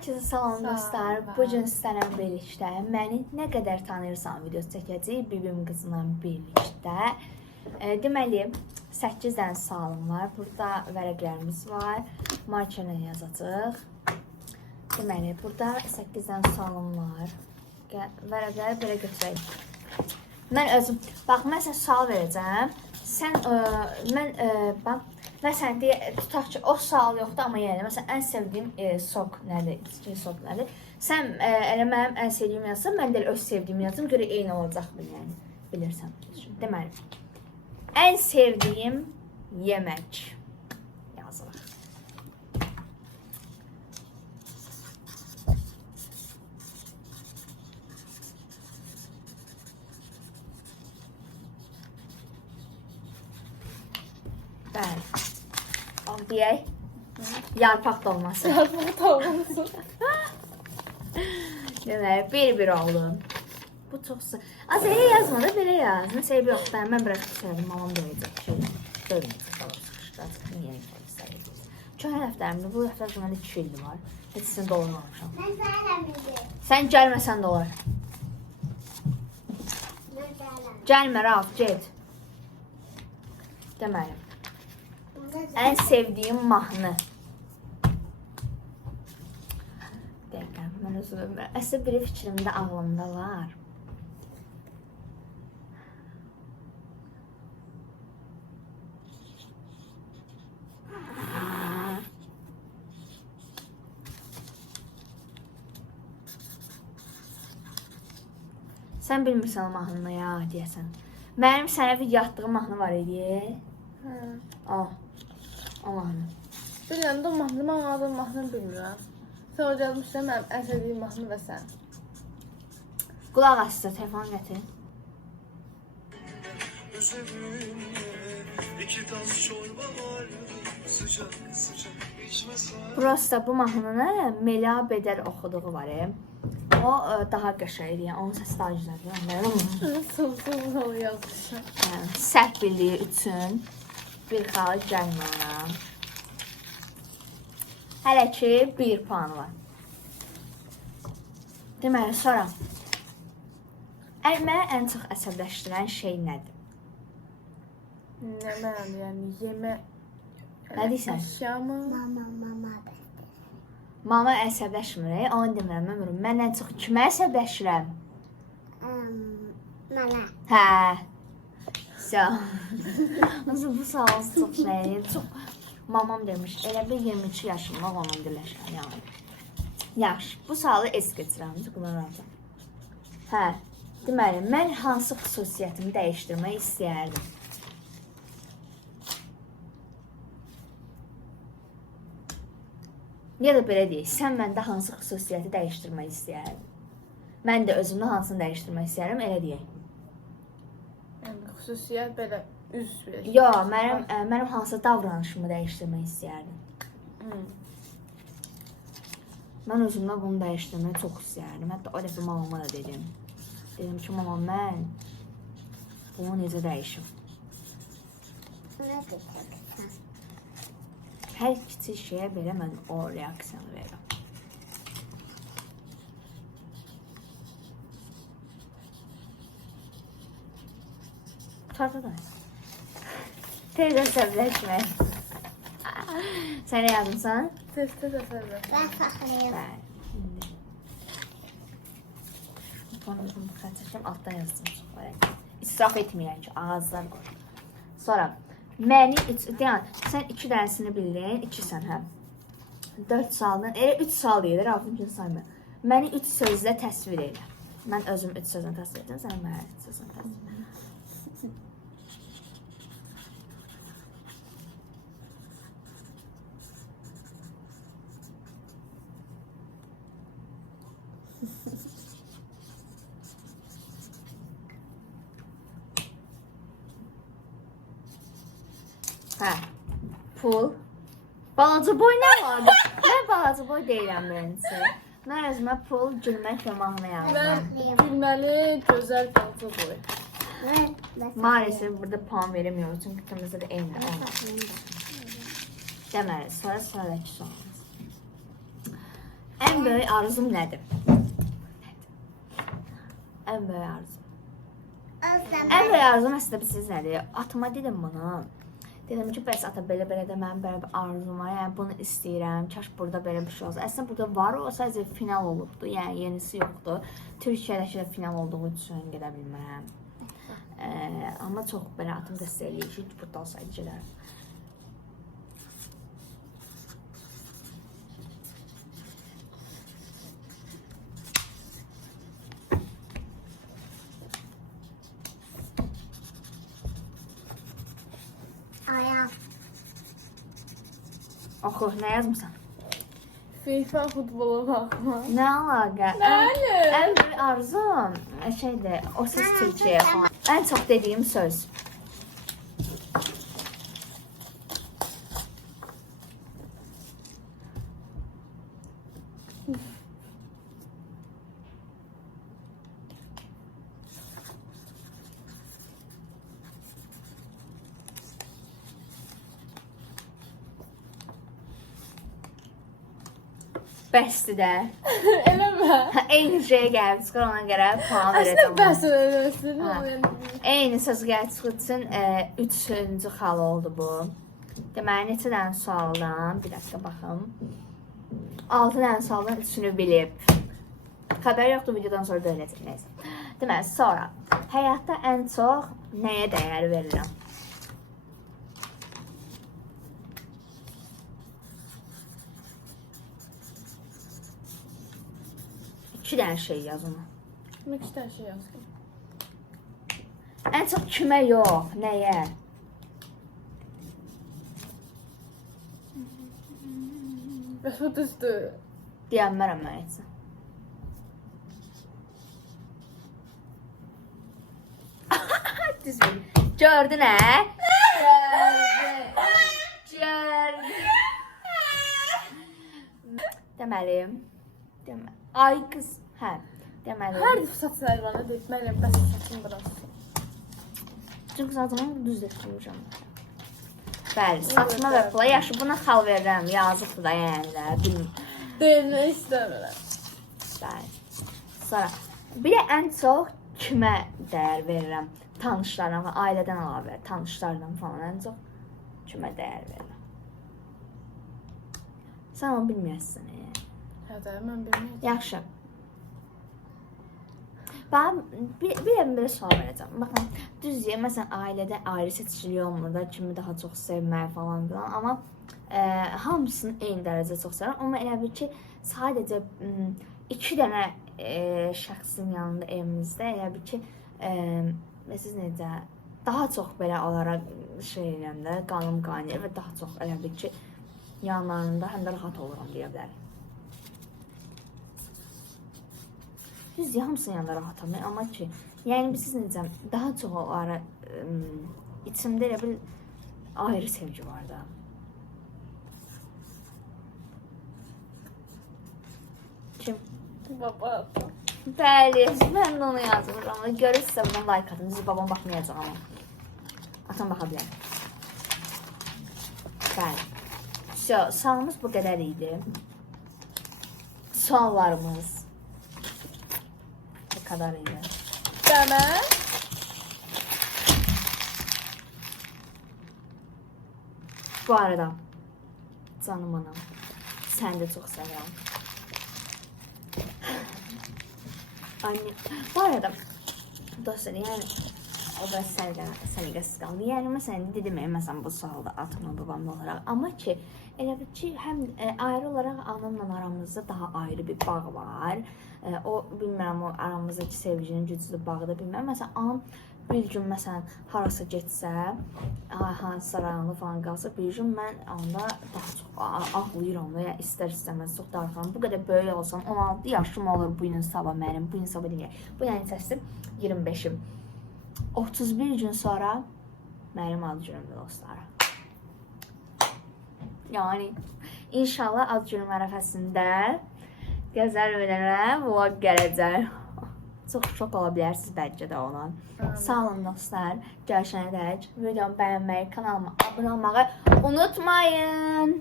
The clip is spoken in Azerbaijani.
Herkese salam dostlar. Bu gün sizlərlə birlikdə məni nə qədər tanıyırsan videosu çəkəcəyik bibim qızla birlikdə. Deməli 8 dənə sualım var. Burada vərəqlərimiz var. Markerlə yazacağıq. Deməli burada 8 dənə sualım var. Vərəqləri belə götürək. Mən özüm bax mən sənə sual verəcəm. Sən Məsələn, tutaq ki, o sual yoxdur, amma yəni, məsələn, ən sevdiyim sok nədir, içki sok nədir? Sən elə mənim ən sevdiyim yazsın, mən də öz sevdiyim yazım, görə eyni olacaq bu, yəni, bilirsən. Deməli, ən sevdiyim yemək yazılır. Bəli. Deyək, yarpaq dolması. Yarpaq dolması. Deməli, bir oldu. Bu çox... Az elə yazma da, belə yaz. Nəsə eybi yoxdur, mən bıraxıb söylədim, mamam deməyəcək ki, dövməyəcək, qalır, sıxışdıracaq, niyə sayılır. Köhnə dəftərimdə, bu dəftər məndə 2 ildir var. Heç sizin dolanmamışam. Mən sənəmdir. Sən gəlməsən də olar. Mən sənəm. Gəlmə, Rauf, get. Deməli. Ən sevdiyim mahnı. Dəqiqə, mən özüm bilmirəm. Əslində biri fikrimdə ağlımda var. Sən bilmirsən o mahnını ya, deyəsən. Mənim sənə video atdığım mahnı var idi. O mahnı. Bilirəm də mahnı, mən adın mahnını bilmirəm. Sonra gəlmişlər mənim ən sevdiyim mahnı və sən. Qulaq asıca, telefon gətir. Prosta bu mahnını Mela Bedər oxuduğu var. O daha qəşəngdir, yəni onun səsi daha gözəldir. Sonsuz yazmışam. Səhv bildiyi üçün bir xal gəlməyəm. Hələ ki, 1 puan var. Deməli, sonra. Mənə ən çox əsəbləşdirən şey nədir? Nə mənəm, yəni yemək... Nə deyirsən? Əşya mı? Mama. Mama əsəbləşmir, onu demirəm, ömrüm. Mən ən çox kimə əsəbləşirəm? Mənə. Hə. Nasıl bu sual çox şeydir. Çox mamam demiş, elə bir 22 yaşımda onunla diləşəm, yəni. Yaxşı, bu sualı es keçirəm, qullanacağam. Hə, deməli, mən hansı xüsusiyyətimi dəyişdirmək istəyərdim? Ya da belə deyək, sən məndə hansı xüsusiyyəti dəyişdirmək istəyərdim? Mən də özümdə hansını dəyişdirmək istəyərəm, elə deyək. Yəni, xüsusiyyət belə üz verir. Yox, mənim hansı davranışımı dəyişdirmək istəyərdim. Mən özümdə bunu dəyişdirməyi çox istəyərdim. Hətta o dəfə mamama da dedim. Dedim ki, mama, mən bunu necə dəyişim? Hər kiçik şeyə belə mən o reaksiyonu verirəm. Tutarda da. Tez əsəbləşmə. Sən nə yazmısan? Tez əsəbləşmə. Ben fəxriyim. Bəli. Bunu xətçəkəm, altdan yazdım. İsraf etməyək ki, ağızlar qoy. Sonra, sən 2 dənəsini bildin, 2 sən həm. 4 sualdan, elə 3 sual deyilir, altın üçün saymı. Məni 3 sözlə təsvir elə. Mən özüm 3 sözlə təsvir edim, sən mənə 3 sözlə təsvir edim. Hə, pul. Balaca boy nə vardı? Mən balaca boy deyiləm birincisi. Mən özümə pul, gülmək və mahnı yazdım. Mən gülməli, gözəl balaca boy. Maalesef burada puan veremiyoruz çünkü ikimizde de eyni olmaz. Deməli, sonraki sualımız. Ən ən böyük arzum nədir? Ən böyük arzum. Ən böyük arzum əslində bilirsiniz nədir? Atıma dedim bunu. Dedim ki, bəs ata belə də mənim belə bir arzum var. Yəni bunu istəyirəm. Kaş burada belə bir şey olsa. Əslində burada var o sadəcə final olubdu. Yəni yenisi yoxdur. Türkiyədəki də final olduğu üçün gedə bilmirəm. Amma çox belə atım dəstəkləyir ki, burada olsaydı gedərəm. Ayağım. Oxu, nə yazmısan? FIFA futbola baxma. Nə əlaqə? Bəli. Ən böyük arzum şeydir, o siz Türkiyəyə falan. Ən çox dediyim söz. Bəsdir də. Eləmə. Eyni şeyə gəlib çıxır, ona görə puan Əslində verəcəm. bəs eləməsin. Hə. Eyni söz gəlib çıxır üçün 3-cü xal oldu bu. Deməli, neçə dənə sualdan, bir dəqiqə baxım. 6 dənə sualdan 3-ünü bilib. Xəbər yoxdur, videodan sonra görəcək. Neyse. Deməli, sonra həyatda ən çox nəyə dəyər verirəm? İki dənə şey yaz ona. İki dənə şey yazdım. Ən çox kimə yox, nəyə? Bəs bu düzdür. Deyənmərəm mən etsin. Düzgün. Gördün hə? Gördün. Deməli. Ay qız. Hə. Deməli. Hər dəfə saç sayılanı deyib, mənə bəs saçım biraz. Çünki saçımı düzləşdirmişəm. Bəli, saçma və pula yaxşı buna xal verirəm. Yazıqdır da yəni də. Bilmirəm. Deyilmək istəmirəm. Bəli. Sonra bir də ən çox kimə dəyər verirəm? Tanışlarına, ailədən əlavə, tanışlardan falan ən çox kimə dəyər verirəm? Sən onu bilməyəsən. Hə də, mən bilmirəm. Yaxşı. Ben bir belə sual verəcəm. Baxın, düzdür, məsələn, ailədə ayrı seçilik olmur da, kimi daha çox sevmək falan filan, amma hamısını eyni dərəcədə çox sevirəm. Amma elə bil ki, sadəcə 2 dənə şəxsin yanında evimizdə elə bil ki, siz necə daha çox belə olaraq şey edirəm də, qanım qaynayır və daha çox elə bil ki, yanlarında həm də rahat oluram deyə bilərim. Düz hamısının yanında rahatam, amma ki, yəni siz necə daha çox olaraq içimdə elə bir ayrı sevgi var da. Kim? Baba. Bəli, mən də onu yazmışam. Görürsə buradan like atın. Siz babam baxmayacaq amma. Atam baxa bilər. Bəli. Sualımız bu qədər idi. Suallarımız bu kadar idi. Demək. Bu arada canım anam, səni də çox sevirəm. Anne, bu arada dostlar, yəni o da səliqəsiz qaldı. Yəni məsələn dedim, məsələn bu sualda atamla babamla olaraq, amma ki elə bir ki həm ayrı olaraq anamla aramızda daha ayrı bir bağ var. O bilmirəm, o aramızdakı sevginin güclü bağı da bilmirəm. Məsələn, anam bir gün məsələn harasa getsə, hansısa rayonda falan qalsa, bir gün mən onda daha çox ağlayıram da, yəni istər-istəməz çox darıxıram. Bu qədər böyük olsam, 16 yaşım olur bu gün sabah mənim, bu gün sabah deyək. Bu yəni səsim 25-im. 31 gün sonra mənim ad günümdür dostlar. Yəni inşallah ad günüm ərəfəsində gözəl öyrənərəm, vlog gələcək. Çox şok ola bilərsiniz bəlkə də ona. Sağ olun dostlar. Görüşənədək videomu bəyənməyi, kanalıma abunə olmağı unutmayın.